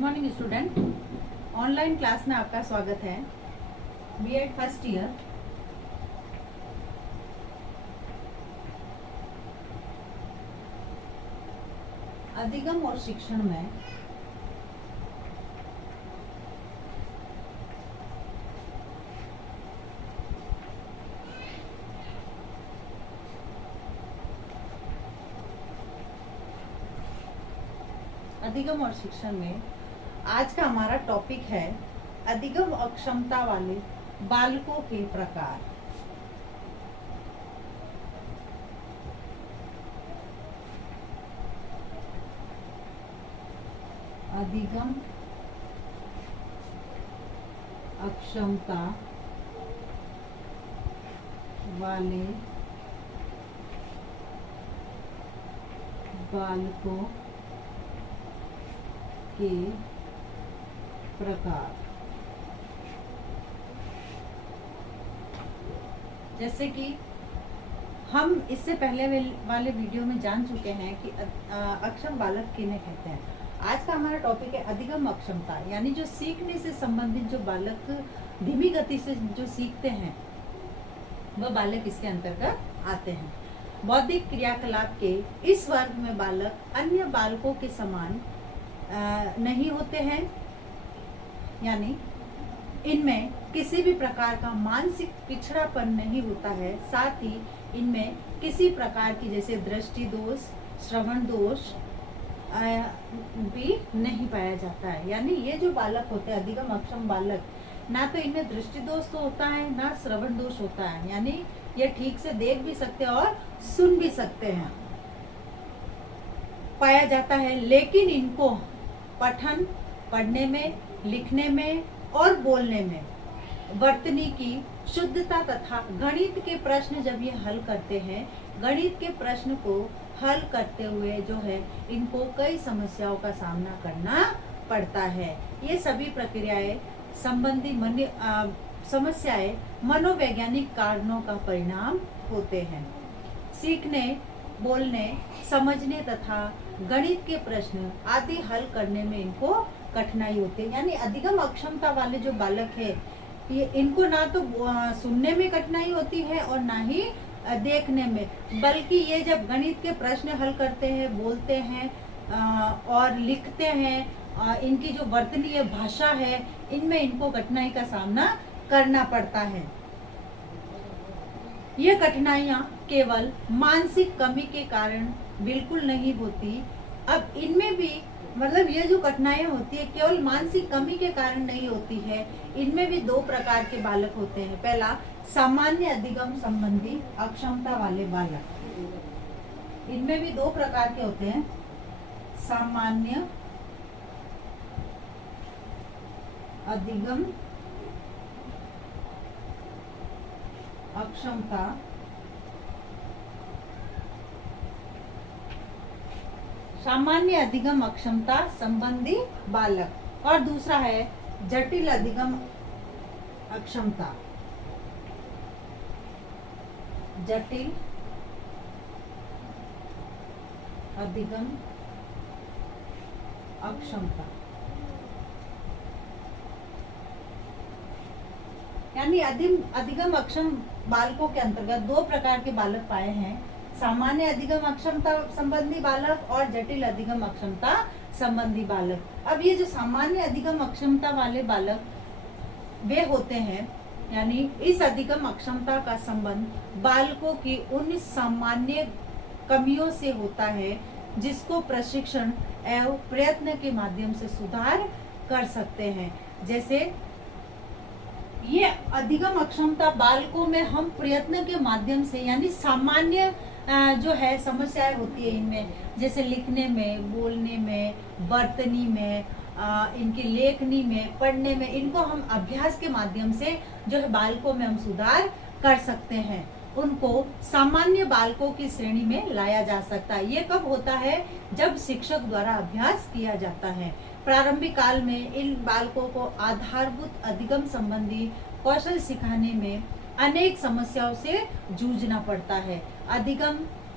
Morning student, online class में आपका स्वागत है। बीएड फर्स्ट ईयर अधिगम और शिक्षण में अधिगम और शिक्षण में आज का हमारा टॉपिक है अधिगम अक्षमता वाले बालकों के प्रकार। अधिगम अक्षमता वाले बालकों के प्रकार। जैसे कि हम इससे पहले वाले वीडियो में जान चुके हैं कि अक्षम बालक किन्हें कहते हैं। आज का हमारा टॉपिक है अधिगम अक्षमता, यानी जो सीखने से संबंधित जो बालक धीमी गति से जो सीखते हैं वह बालक इसके अंतर्गत आते हैं। बौद्धिक क्रियाकलाप के इस वर्ग में बालक अन्य बालकों के समान नहीं होते हैं, यानी इनमें किसी भी प्रकार का मानसिक पिछड़ापन नहीं होता है। साथ ही इनमें किसी प्रकार की जैसे दृष्टि दोष, श्रवण दोष भी नहीं पाया जाता है। यानी ये जो बालक होते हैं अधिगम अक्षम बालक, ना तो इनमें दृष्टि दोष तो होता है ना श्रवण दोष होता है, यानी ये ठीक से देख भी सकते हैं और सुन भी सकते हैं, पाया जाता है। लेकिन इनको पठन, पढ़ने में, लिखने में और बोलने में वर्तनी की शुद्धता तथा गणित के प्रश्न जब ये हल करते हैं, गणित के प्रश्न को हल करते हुए जो है इनको कई समस्याओं का सामना करना पड़ता है। ये सभी प्रक्रियाएं संबंधी समस्याएं मनोवैज्ञानिक कारणों का परिणाम होते हैं। सीखने, बोलने, समझने तथा गणित के प्रश्न आदि हल करने में इनको कठिनाई होती है। यानी अधिगम अक्षमता वाले जो बालक है ये इनको ना तो सुनने में कठिनाई होती है और ना ही देखने में, बल्कि ये जब गणित के प्रश्न हल करते हैं, बोलते हैं और लिखते हैं, इनकी जो वर्तनीय भाषा है इनमें इनको कठिनाई का सामना करना पड़ता है। ये कठिनाइयाँ केवल मानसिक कमी के कारण बिल्कुल नहीं होती। अब इनमें भी मतलब ये जो कठिनाइयाँ होती है केवल मानसिक कमी के कारण नहीं होती है। इनमें भी दो प्रकार के बालक होते हैं। पहला, सामान्य अधिगम संबंधी अक्षमता वाले बालक। इनमें भी दो प्रकार के होते हैं, सामान्य अधिगम अक्षमता सामान्य अधिगम अक्षमता संबंधी बालक, और दूसरा है जटिल अधिगम अक्षमता। जटिल अधिगम अक्षमता यानी अधिगम अक्षम बालकों के अंतर्गत दो प्रकार के बालक पाए हैं, सामान्य अधिगम अक्षमता संबंधी बालक और जटिल अधिगम अक्षमता संबंधी बालक। अब ये जो सामान्य अधिगम अक्षमता वाले बालक वे होते हैं, यानी इस अधिगम अक्षमता का संबंध बालकों की उन सामान्य कमियों से होता है जिसको प्रशिक्षण एवं प्रयत्न के माध्यम से सुधार कर सकते हैं। जैसे ये अधिगम अक्षमता बालकों में हम प्रयत्न के माध्यम से, यानी सामान्य जो है समस्याएं होती है इनमें, जैसे लिखने में, बोलने में, वर्तनी में, इनकी लेखनी में, पढ़ने में, इनको हम अभ्यास के माध्यम से जो है बालकों में हम सुधार कर सकते हैं। उनको सामान्य बालकों की श्रेणी में लाया जा सकता है। ये कब होता है? जब शिक्षक द्वारा अभ्यास किया जाता है। प्रारंभिक काल में इन बालकों को आधारभूत अधिगम संबंधी कौशल सिखाने में अनेक समस्याओं से जूझना पड़ता है। अधिगम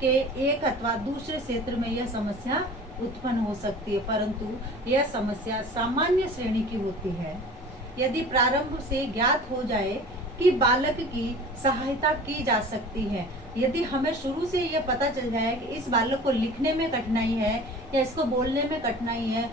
के एक अथवा दूसरे क्षेत्र में यह समस्या उत्पन्न हो सकती है, परंतु यह समस्या सामान्य श्रेणी की होती है। यदि प्रारंभ से ज्ञात हो जाए कि बालक की सहायता की जा सकती है, यदि हमें शुरू से यह पता चल जाए कि इस बालक को लिखने में कठिनाई है या इसको बोलने में कठिनाई है,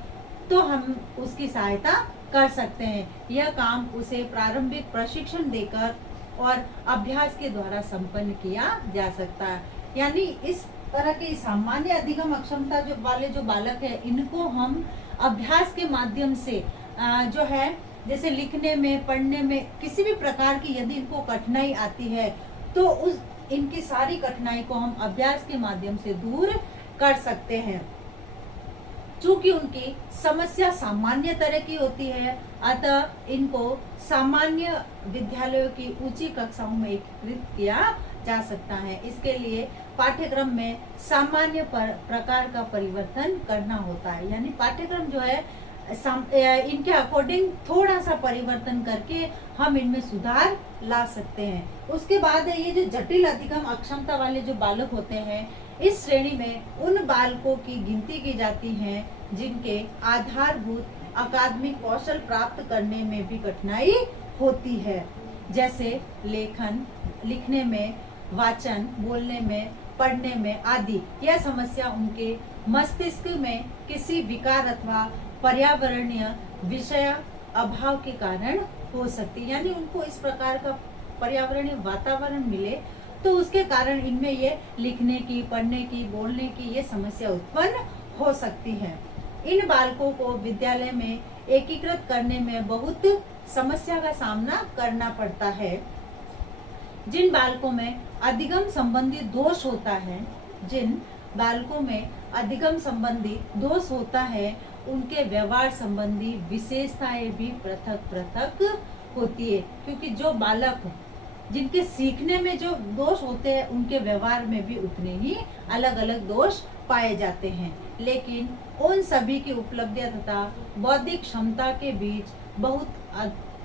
तो हम उसकी सहायता कर सकते हैं। यह काम उसे प्रारंभिक प्रशिक्षण देकर और अभ्यास के द्वारा संपन्न किया जा सकता है। यानी इस तरह के सामान्य अधिगम अक्षमता वाले जो बालक है, इनको हम अभ्यास के माध्यम से जो है, जैसे लिखने में, पढ़ने में, किसी भी प्रकार की यदि इनको कठिनाई आती है, तो उस इनकी सारी कठिनाई को हम अभ्यास के माध्यम से दूर कर सकते हैं। चूंकि उनकी समस्या सामान्य तरह की होती है, अतः इनको सामान्य विद्यालयों की ऊंची कक्षाओं में एकीकृत किया जा सकता है। इसके लिए पाठ्यक्रम में सामान्य प्रकार का परिवर्तन करना होता है। यानी पाठ्यक्रम जो है इनके अकॉर्डिंग थोड़ा सा परिवर्तन करके हम इनमें सुधार ला सकते हैं। उसके बाद ये जो जटिल अधिगम अक्षमता वाले जो बालक होते हैं, इस श्रेणी में उन बालकों की गिनती की जाती है जिनके आधारभूत अकादमिक कौशल प्राप्त करने में भी कठिनाई होती है, जैसे लेखन, लिखने में, वाचन, बोलने में, पढ़ने में आदि। यह समस्या उनके मस्तिष्क में किसी विकार अथवा पर्यावरणीय विषय अभाव के कारण हो सकती है। यानी उनको इस प्रकार का पर्यावरणीय वातावरण मिले तो उसके कारण इनमें ये लिखने की, पढ़ने की, बोलने की ये समस्या उत्पन्न हो सकती है। इन बालकों को विद्यालय में एकीकृत करने में बहुत समस्या का सामना करना पड़ता है। जिन बालकों में अधिगम संबंधी दोष होता है, जिन बालकों में अधिगम संबंधी दोष होता है, उनके व्यवहार संबंधी विशेषताएं भी पृथक पृथक होती है। क्योंकि जो बालक जिनके सीखने में जो दोष होते हैं, उनके व्यवहार में भी उतने ही अलग अलग दोष पाए जाते हैं। लेकिन उन सभी की उपलब्धियां तथा बौद्धिक क्षमता के बीच बहुत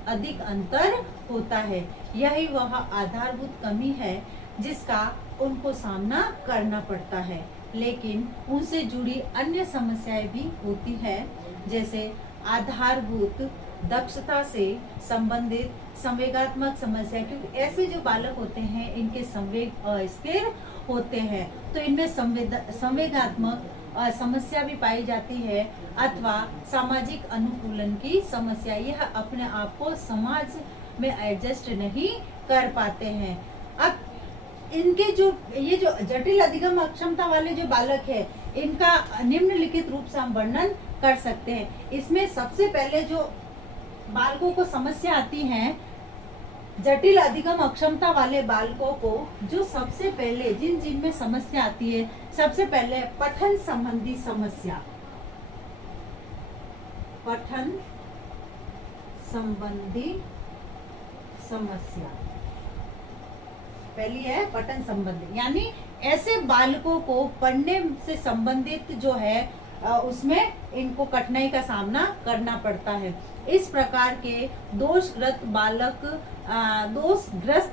अधिक अंतर होता है। यही वह आधारभूत कमी है जिसका उनको सामना करना पड़ता है। लेकिन उनसे जुड़ी अन्य समस्याएं भी होती है, जैसे आधारभूत दक्षता से संबंधित संवेगात्मक समस्या। क्योंकि ऐसे जो बालक होते हैं, इनके संवेग अस्थिर होते हैं, तो इनमें संवेगात्मक समस्या भी पाई जाती है, अथवा सामाजिक अनुकूलन की समस्या। यह अपने आप को समाज में एडजस्ट नहीं कर पाते हैं। अब इनके जो ये जो जटिल अधिगम अक्षमता वाले जो बालक है, इनका निम्नलिखित रूप से हम वर्णन कर सकते हैं। इसमें सबसे पहले जो बालकों को समस्या आती है, जटिल अधिगम अक्षमता वाले बालकों को जो सबसे पहले जिन में समस्या आती है, सबसे पहले पठन संबंधी समस्या। पठन संबंधी समस्या पहली है, पठन संबंधी। यानी ऐसे बालकों को पढ़ने से संबंधित जो है उसमें इनको कठिनाई का सामना करना पड़ता है। इस प्रकार के दोषग्रस्त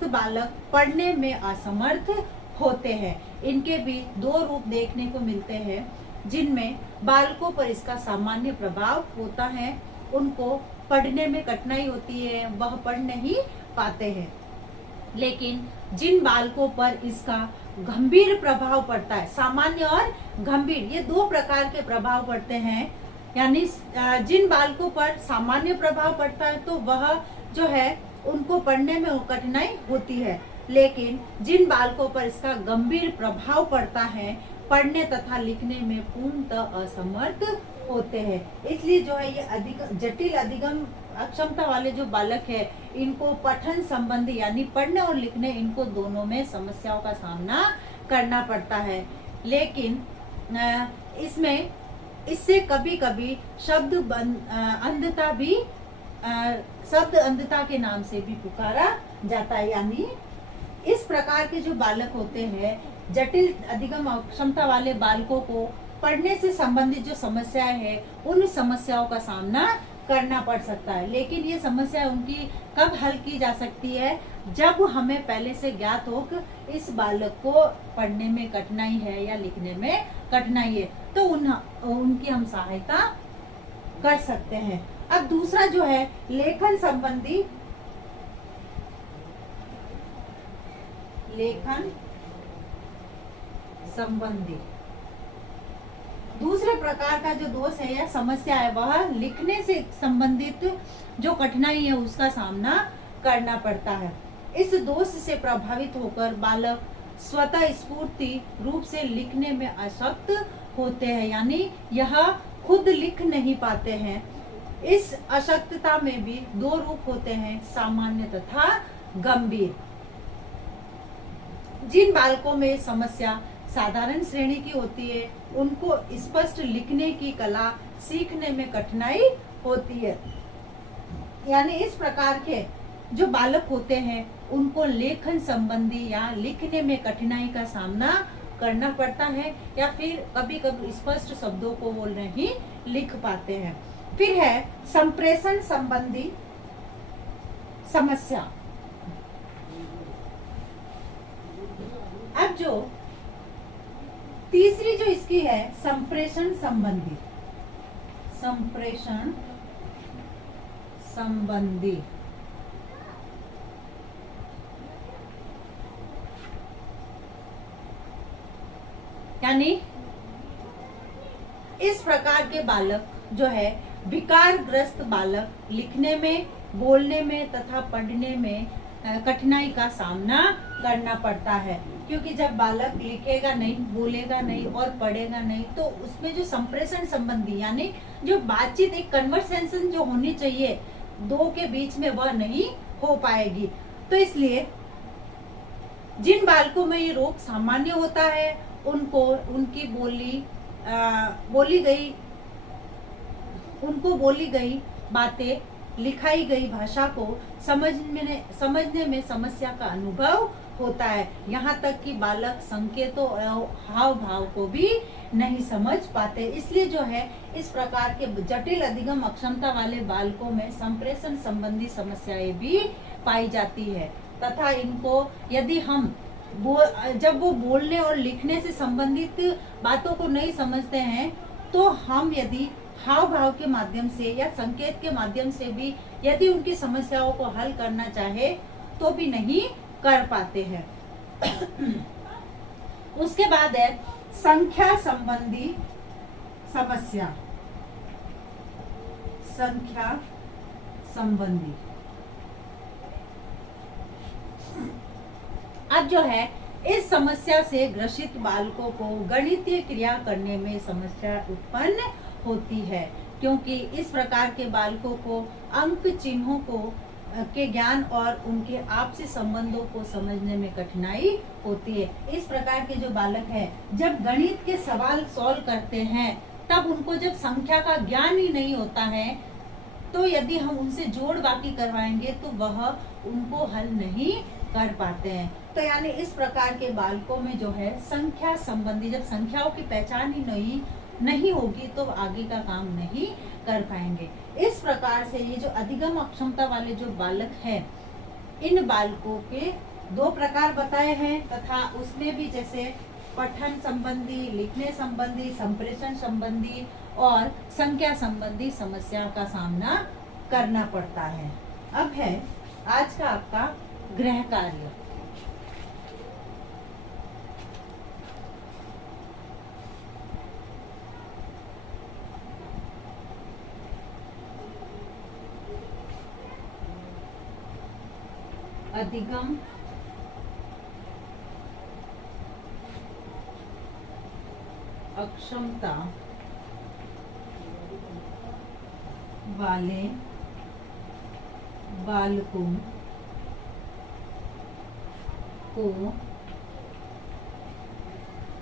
बालक पढ़ने में असमर्थ होते हैं। इनके भी दो रूप देखने को मिलते हैं, जिनमें बालकों पर इसका सामान्य प्रभाव होता है। उनको पढ़ने में कठिनाई होती है, वह पढ़ नहीं पाते हैं। लेकिन जिन बालकों पर इसका गंभीर प्रभाव पड़ता है, सामान्य और गंभीर, ये दो प्रकार के प्रभाव पड़ते हैं। यानी जिन बालकों पर सामान्य प्रभाव पड़ता है, तो वह जो है उनको पढ़ने में कठिनाई होती है। लेकिन जिन बालकों पर इसका गंभीर प्रभाव पड़ता है, पढ़ने तथा लिखने में पूर्णतः असमर्थ होते हैं। इसलिए जो है ये जटिल अधिगम अक्षमता वाले जो बालक है, इनको पठन संबंधी यानी पढ़ने और लिखने, इनको दोनों में समस्याओं का सामना करना पड़ता है। लेकिन इससे कभी कभी शब्द अंधता के नाम से भी पुकारा जाता है। यानी इस प्रकार के जो बालक होते हैं, जटिल अधिगम अक्षमता वाले बालकों को पढ़ने से संबंधित जो समस्याएं है, उन समस्याओं का सामना करना पड़ सकता है। लेकिन ये समस्या उनकी कब हल की जा सकती है, जब हमें पहले से ज्ञात हो कि इस बालक को पढ़ने में कठिनाई है या लिखने में कठिनाई है, तो उनकी हम सहायता कर सकते हैं। अब दूसरा जो है लेखन संबंधी दूसरे प्रकार का जो दोष है या समस्या है, वह लिखने से संबंधित जो कठिनाई है उसका सामना करना पड़ता है। इस दोष से प्रभावित होकर बालक स्वतः स्फूर्ति रूप से लिखने में अशक्त होते हैं, यानी यह खुद लिख नहीं पाते हैं। इस अशक्तता में भी दो रूप होते हैं, सामान्य तथा गंभीर। जिन बालकों में समस्या साधारण श्रेणी की होती है, उनको स्पष्ट लिखने की कला सीखने में कठिनाई होती है। यानी इस प्रकार के जो बालक होते हैं, उनको लेखन संबंधी या लिखने में कठिनाई का सामना करना पड़ता है, या फिर कभी कभी स्पष्ट शब्दों को वो नहीं लिख पाते हैं। फिर है संप्रेषण संबंधी समस्या। अब जो तीसरी जो इसकी है संप्रेषण संबंधी यानी इस प्रकार के बालक जो है विकारग्रस्त बालक लिखने में, बोलने में तथा पढ़ने में कठिनाई का सामना करना पड़ता है। क्योंकि जब बालक लिखेगा नहीं, बोलेगा नहीं और पढ़ेगा नहीं, तो उसमें जो संप्रेषण संबंधी यानी जो बातचीत, एक कन्वर्सेशन जो होनी चाहिए दो के बीच में, वह नहीं हो पाएगी। तो इसलिए जिन बालकों में ये रोग सामान्य होता है, उनको उनकी बोली गई बातें, लिखाई गई भाषा को समझने में समस्या का अनुभव होता है। यहाँ तक कि बालक संकेतों और हाव भाव को भी नहीं समझ पाते। इसलिए जो है इस प्रकार के जटिल अधिगम अक्षमता वाले बालकों में संप्रेषण संबंधी समस्याएं भी पाई जाती है, तथा इनको यदि हम जब वो बोलने और लिखने से संबंधित बातों को नहीं समझते हैं, तो हम यदि हाव भाव के माध्यम से या संकेत के माध्यम से भी यदि उनकी समस्याओं को हल करना चाहे तो भी नहीं कर पाते हैं। उसके बाद है संख्या संबंधी समस्या। संख्या संबंधी अब जो है इस समस्या से ग्रसित बालकों को गणितीय क्रिया करने में समस्या उत्पन्न होती है, क्योंकि इस प्रकार के बालकों को अंक चिन्हों के ज्ञान और उनके आपसी संबंधों को समझने में कठिनाई होती है। इस प्रकार के जो बालक हैं, जब गणित के सवाल सॉल्व करते हैं, तब उनको जब संख्या का ज्ञान ही नहीं होता है, तो यदि हम उनसे जोड़ बाकी करवाएंगे तो वह उनको हल नहीं कर पाते हैं। तो यानी इस प्रकार के बालकों में जो है संख्या संबंधी, जब संख्याओं की पहचान ही नहीं होगी तो आगे का काम नहीं कर पाएंगे। इस प्रकार से ये जो अधिगम अक्षमता वाले जो बालक हैं, इन बालकों के दो प्रकार बताए हैं, तथा उसमें भी जैसे पठन संबंधी, लिखने संबंधी, संप्रेषण संबंधी और संख्या संबंधी समस्या का सामना करना पड़ता है। अब है आज का आपका गृह कार्य। अधिगम अक्षमता वाले बालकों को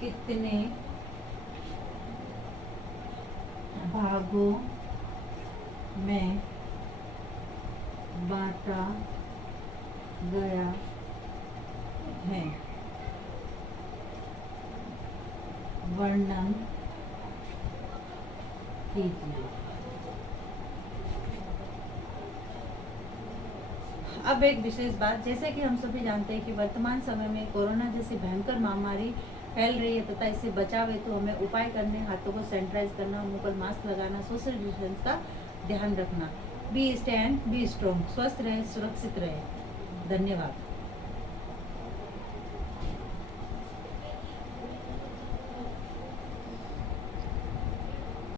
कितने भागों में बांटा गया है, वर्णन कीजिए। अब एक विशेष बात, जैसे कि हम सभी जानते हैं कि वर्तमान समय में कोरोना जैसी भयंकर महामारी फैल रही है तथा इससे बचाव हेतु हमें उपाय करने, हाथों को सैनिटाइज करना, मुंह पर मास्क लगाना, सोशल डिस्टेंस का ध्यान रखना। बी स्टैंड बी स्ट्रॉन्ग, स्वस्थ रहे, सुरक्षित रहे। धन्यवाद।